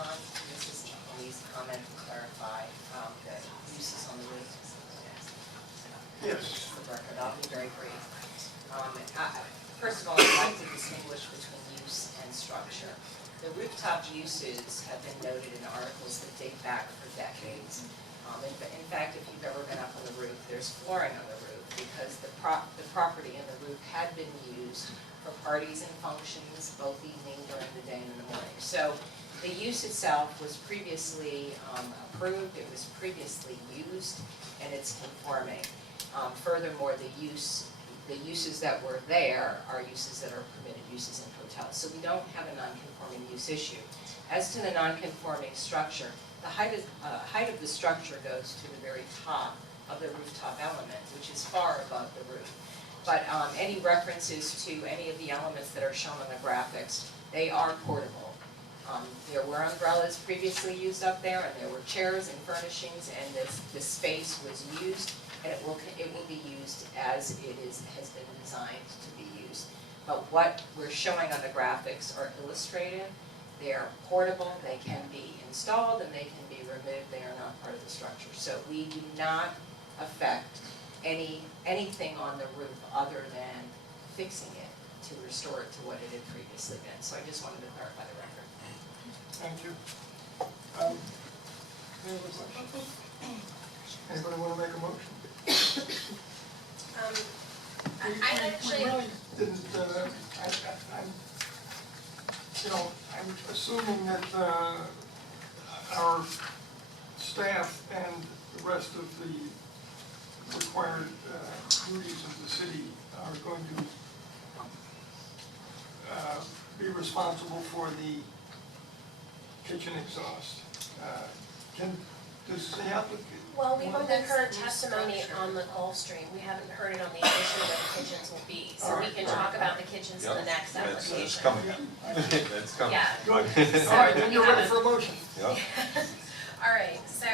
respond to Mrs. Lee's comment to clarify the uses on the roof? Yes. For the record, I'll be very brief. First of all, I'd like to distinguish between use and structure. The rooftop uses have been noted in articles that date back for decades. In fact, if you've ever been up on the roof, there's flooring on the roof because the property and the roof had been used for parties and functions, both evening, during the day, and in the morning. So the use itself was previously approved, it was previously used, and it's conforming. Furthermore, the uses that were there are uses that are permitted uses in hotels. So we don't have a non-conforming use issue. As to the non-conforming structure, the height of the structure goes to the very top of the rooftop element, which is far above the roof. But any references to any of the elements that are shown on the graphics, they are portable. There were umbrellas previously used up there, and there were chairs and furnishings, and this space was used, and it will be used as it has been designed to be used. But what we're showing on the graphics are illustrative. They are portable, they can be installed, and they can be removed. They are not part of the structure. So we do not affect anything on the roof other than fixing it to restore it to what it had previously been. So I just wanted to clarify the record. Thank you. Any other questions? Anybody want to make a motion? I actually... We really didn't, I'm assuming that our staff and the rest of the required duties of the city are going to be responsible for the kitchen exhaust. Does the applicant... Well, we've only heard testimony on the Gulfstream. We haven't heard it on the issue where the kitchens will be. So we can talk about the kitchens in the next application. It's coming. It's coming. Yeah. Good. All right, then you're ready for a motion. Yeah. All right, so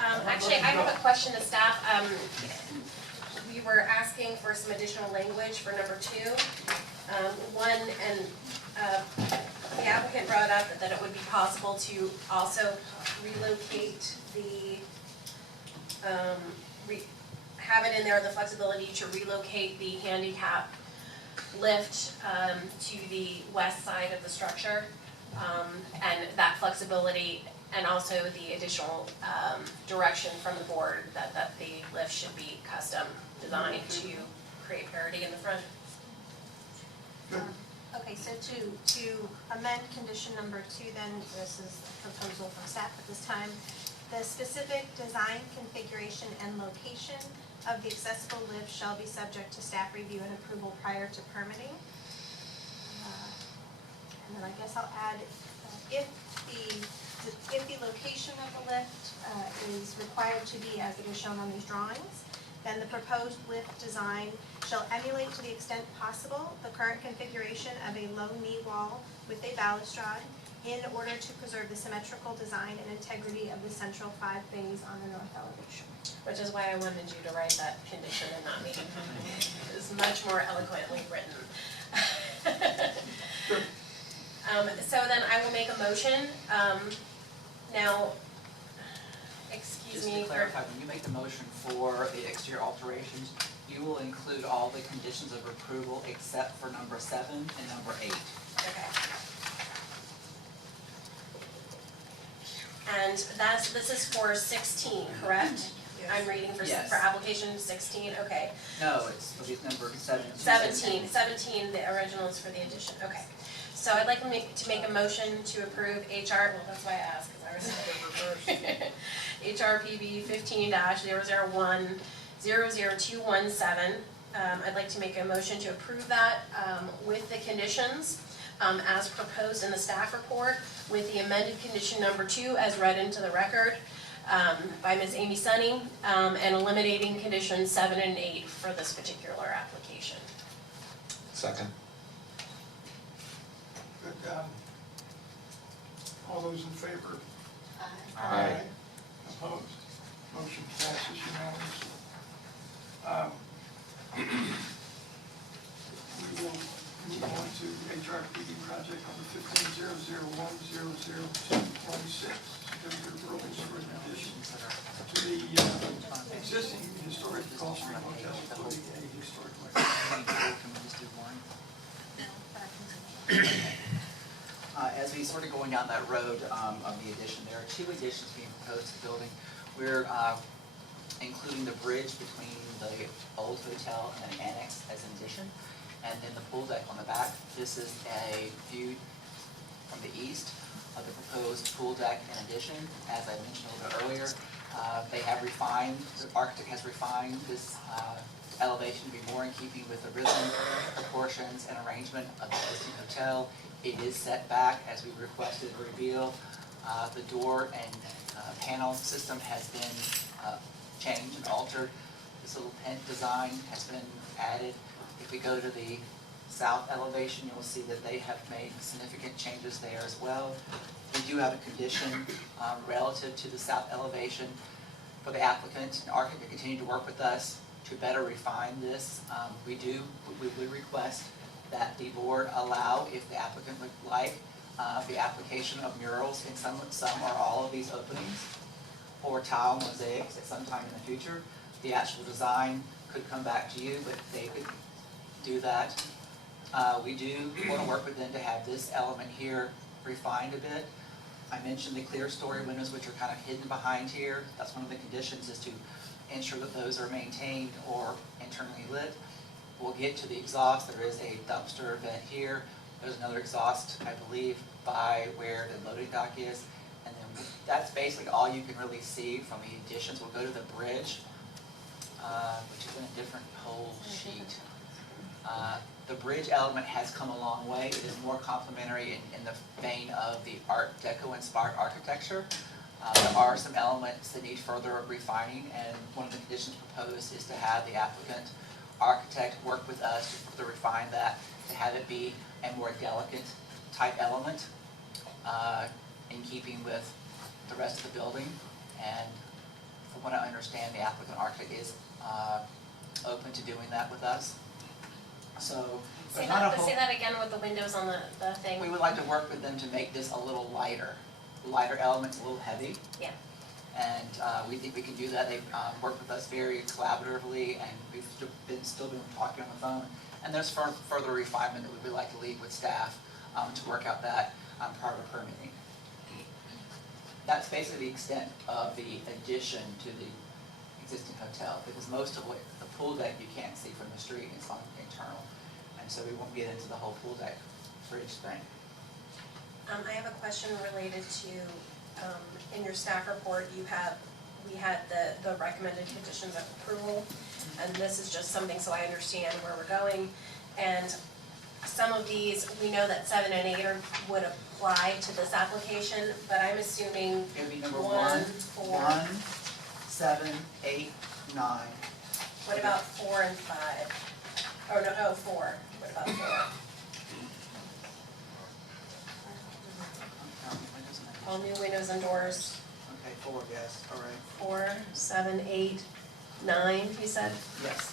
actually I have a question to staff. We were asking for some additional language for number 2. One, and the applicant brought up that it would be possible to also relocate the, have it in there, the flexibility to relocate the handicap lift to the west side of the structure, and that flexibility, and also the additional direction from the board that the lift should be custom designed to create parity in the front. Good. Okay, so to amend condition number 2, then, this is a proposal from staff at this time. The specific design, configuration, and location of the accessible lift shall be subject to staff review and approval prior to permitting. And then I guess I'll add, if the location of the lift is required to be as it is shown on these drawings, then the proposed lift design shall emulate to the extent possible the current configuration of a low knee wall with a balustrade in order to preserve the symmetrical design and integrity of the central 5 bays on the north elevation. Which is why I wanted you to write that condition and not me. It's much more eloquently written. So then I will make a motion. Now, excuse me. Just to clarify, when you make the motion for the exterior alterations, you will include all the conditions of approval except for number 7 and number 8. Okay. And this is for 16, correct? Yes. I'm reading for application 16, okay. No, it's number 17. 17, the original is for the addition, okay. So I'd like to make a motion to approve HR, well, that's why I asked, because I was HRPB 15-001-00217. I'd like to make a motion to approve that with the conditions as proposed in the staff report, with the amended condition number 2 as read into the record by Ms. Amy Sunny, and eliminating conditions 7 and 8 for this particular application. Second. Good. All those in favor? Aye. Opposed? Motion passes unanimously. We will move on to HRPD project number 15-001-002. 26, certificate of approval for an addition to the existing historic Gulfstream Hotel, including a historic library. Can we just do one? No, but I can do it. As we sort of going down that road of the addition, there are two additions being proposed to the building. We're including the bridge between the old hotel and an annex as an addition, and then the pool deck on the back. This is a view from the east of the proposed pool deck and addition. As I mentioned a little bit earlier, they have refined, the architect has refined this elevation to be more in keeping with the rhythm, proportions, and arrangement of the existing hotel. It is set back as we requested to reveal. The door and panel system has been changed and altered. This little pent design has been added. If we go to the south elevation, you'll see that they have made significant changes there as well. We do have a condition relative to the south elevation for the applicant and architect to continue to work with us to better refine this. We would request that the board allow, if the applicant would like, the application of murals in some or all of these openings, or tile mosaics at some time in the future. The actual design could come back to you, but they could do that. We do want to work with them to have this element here refined a bit. I mentioned the clear story windows, which are kind of hidden behind here. That's one of the conditions, is to ensure that those are maintained or internally lit. We'll get to the exhaust. There is a dumpster vent here. There's another exhaust, I believe, by where the loading dock is. And then that's basically all you can really see from the additions. We'll go to the bridge, which is in a different whole sheet. The bridge element has come a long way. It is more complementary in the vein of the Art Deco inspired architecture. There are some elements that need further refining, and one of the conditions proposed is to have the applicant architect work with us to further refine that, to have it be a more delicate type element in keeping with the rest of the building. And from what I understand, the applicant architect is open to doing that with us. So Say there's not a that, whole, say that again with the windows on the thing. we would like to work with them to make this a little lighter elements, a little heavy. Yeah. And we think we can do that. They've worked with us very collaboratively, and we've still been talking on the phone. And there's further refinement that we would like to leave with staff to work out that part of permitting. That's basically the extent of the addition to the existing hotel, because most of what the pool deck you can't see from the street, it's on internal. And so we won't get into the whole pool deck bridge thing. I have a question related to, in your staff report, we had the recommended conditions of approval, and this is just something so I understand where we're going. And some of these, we know that 7 and 8 would apply to this application, but I'm assuming It would be number 1, 1, 4. 1, 7, 8, 9. What about 4 and 5? Oh, no, 4. What about 4? All new windows and doors. Okay, 4, yes, all right. 4, 7, 8, 9, you said? Yes.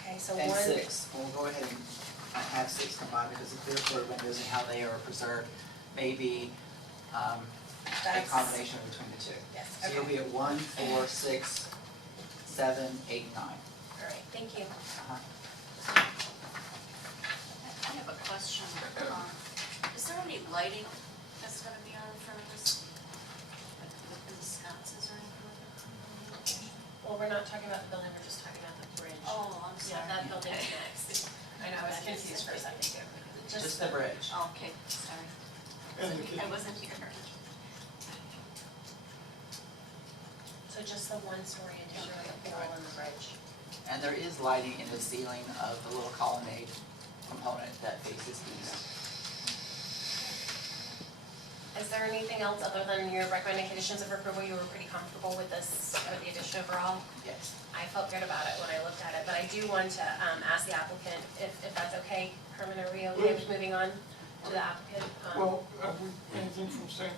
Okay, so And 1. 6, we'll go ahead and have 6 combined, because the clear story windows and how they are preserved may be a That's- combination between the two. Yes, So you'll okay. be at 1, 4, 6, 7, 8, 9. All right, thank you. I have a question. Is there any lighting that's gonna be on in front of this? Like within the sconces or anything like that? Well, we're not talking about the building, we're just talking about the bridge. Oh, I'm Yeah, sorry. that building's next. I know, I was confused for a second too. Just the bridge. Oh, okay, sorry. And the I kitchen. wasn't here. So just the 1-story addition of the pool and the bridge. And there is lighting in the ceiling of the little colonnade component that faces east. Is there anything else other than your recommended conditions of approval? You were pretty comfortable with this, or the addition overall? Yes. I felt good about it when I looked at it, but I do want to ask the applicant if that's okay. Herman, are we okay with moving on to the applicant? Well, anything from Sam?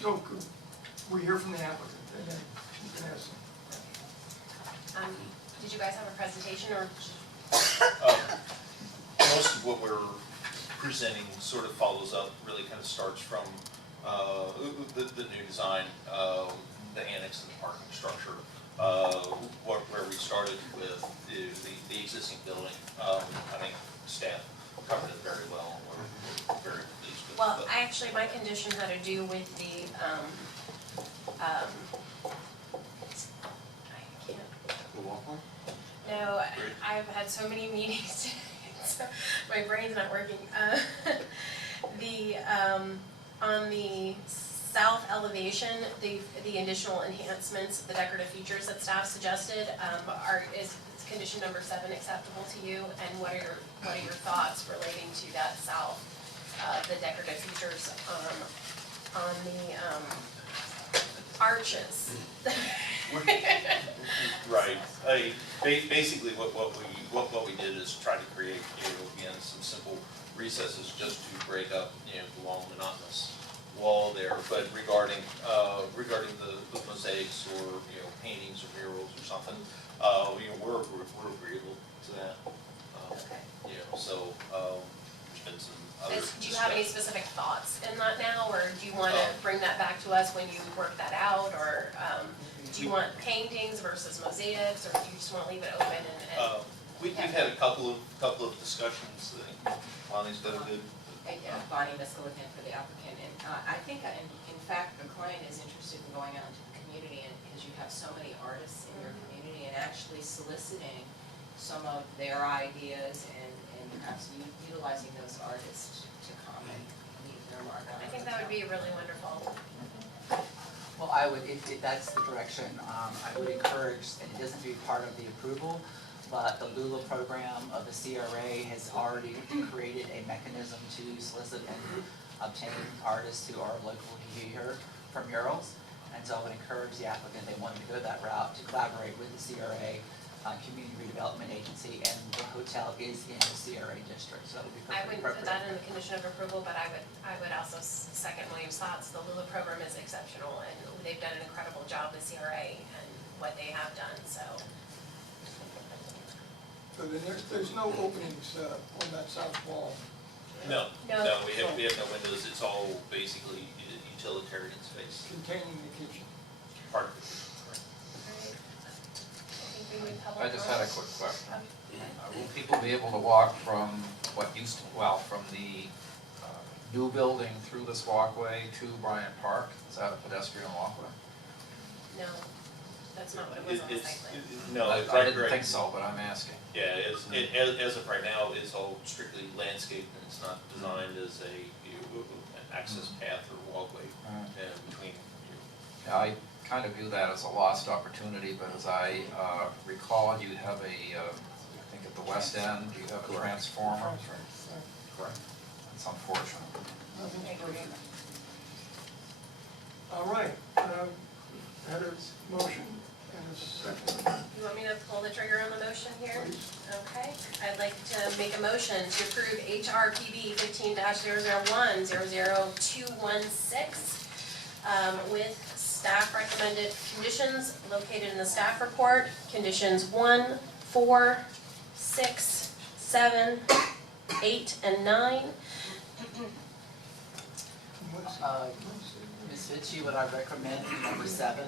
So, could we hear from the applicant, and then you can ask them. Did you guys have a presentation or? Most of what we're presenting sort of follows up, really kind of starts from the new design, the annex and the parking structure, where we started with the existing building. I think staff covered it very well, and we're very pleased with it. Well, my condition had to do with the, I can't, The walkway? no, I've had so many meetings, so my brain's not working. On the south elevation, the additional enhancements, the decorative features that staff suggested, is condition number 7 acceptable to you? And what are your thoughts relating to that south, the decorative features, on the, arches? Right. Basically, what we did is try to create, again, some simple recesses just to break up, the long monotonous wall there. But regarding the mosaics or paintings or murals or something, we're agreeable to that. Okay. So there's been some other. Do you have any specific thoughts in that now, or do you want to bring that back to us when you work that out, or do you want paintings versus mosaics, or do you just want to leave it open and We've had a couple of discussions. Bonnie's done a good. Bonnie Miskalican for the applicant, and I think, in fact, the client is interested in going out into the community, and because you have so many artists in your community, and actually soliciting some of their ideas and perhaps utilizing those artists to come and leave their mark on it. I think that would be really wonderful. Well, I would, if that's the direction, I would encourage, and it doesn't have to be part of the approval, but the Lula program of the CRA has already created a mechanism to solicit and obtain artists who are locally here for murals. And so I would encourage the applicant, they wanted to go that route, to collaborate with the CRA, Community Redevelopment Agency, and the hotel is in the CRA district, so that would be I perfectly wouldn't put appropriate. that in the condition of approval, but I would also second William's thoughts. The Lula program is exceptional, and they've done an incredible job with CRA and what they have done, so. So then there's no openings on that south wall. No, No. we have no windows. It's all basically utilitarian space. Containing the kitchen. Part of it. I just had a quick question. Will people be able to walk from from the new building through this walkway to Bryant Park? Is that a pedestrian walkway? No, that's not what it was on the site plan. No, I didn't think so, but I'm asking. Yeah, as of right now, it's all strictly landscaped, and it's not designed as an access path or walkway between. Yeah, I kind of view that as a lost opportunity, but as I recall, you have I think at the west end, you have a transformer. Correct. It's unfortunate. All right, had a motion and a second. You want me to pull the trigger on the motion here? Please. Okay, I'd like to make a motion to approve HRPB 15-001 00216 with staff recommended conditions located in the staff report. Conditions 1, 4, 6, 7, 8, and 9. Ms. Fitchie, what I recommend, number 7,